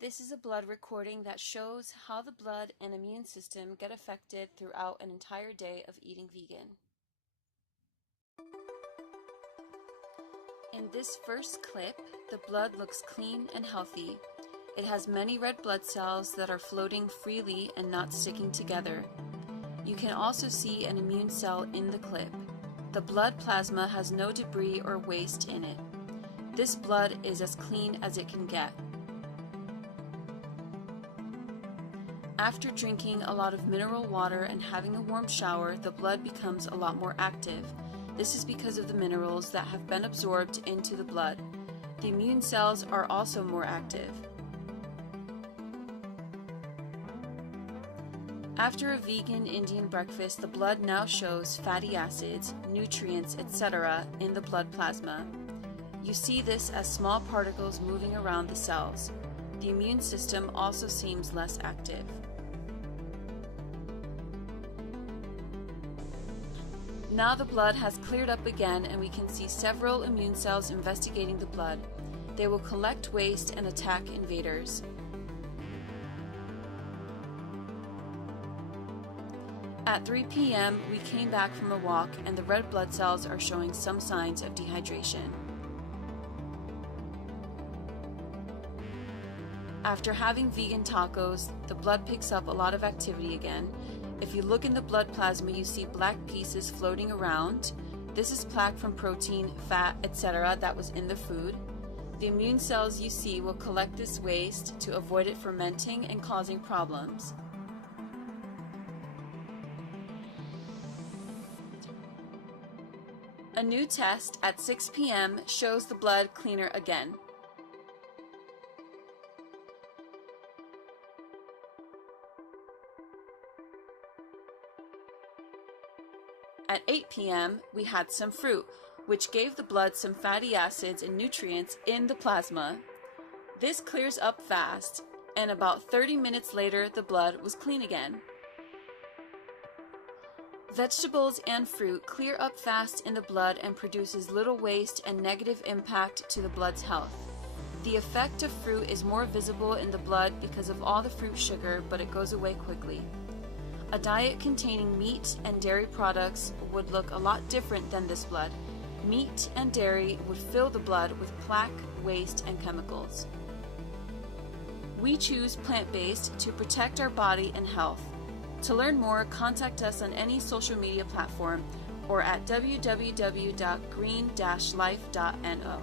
This is a blood recording that shows how the blood and immune system get affected throughout an entire day of eating vegan. In this first clip, the blood looks clean and healthy. It has many red blood cells that are floating freely and not sticking together. You can also see an immune cell in the clip. The blood plasma has no debris or waste in it. This blood is as clean as it can get. After drinking a lot of mineral water and having a warm shower, the blood becomes a lot more active. This is because of the minerals that have been absorbed into the blood. The immune cells are also more active. After a vegan Indian breakfast, the blood now shows fatty acids, nutrients, etc. in the blood plasma. You see this as small particles moving around the cells. The immune system also seems less active. Now the blood has cleared up again and we can see several immune cells investigating the blood. They will collect waste and attack invaders. At 3 p.m. we came back from a walk and the red blood cells are showing some signs of dehydration. After having vegan tacos, the blood picks up a lot of activity again. If you look in the blood plasma, you see black pieces floating around. This is plaque from protein, fat, etc. that was in the food. The immune cells you see will collect this waste to avoid it fermenting and causing problems. A new test at 6 p.m. shows the blood cleaner again. At 8 p.m., we had some fruit, which gave the blood some fatty acids and nutrients in the plasma. This clears up fast, and about 30 minutes later, the blood was clean again. Vegetables and fruit clear up fast in the blood and produces little waste and negative impact to the blood's health. The effect of fruit is more visible in the blood because of all the fruit sugar, but it goes away quickly. A diet containing meat and dairy products would look a lot different than this blood. Meat and dairy would fill the blood with plaque, waste, and chemicals. We choose plant-based to protect our body and health. To learn more, contact us on any social media platform or at www.green-life.no.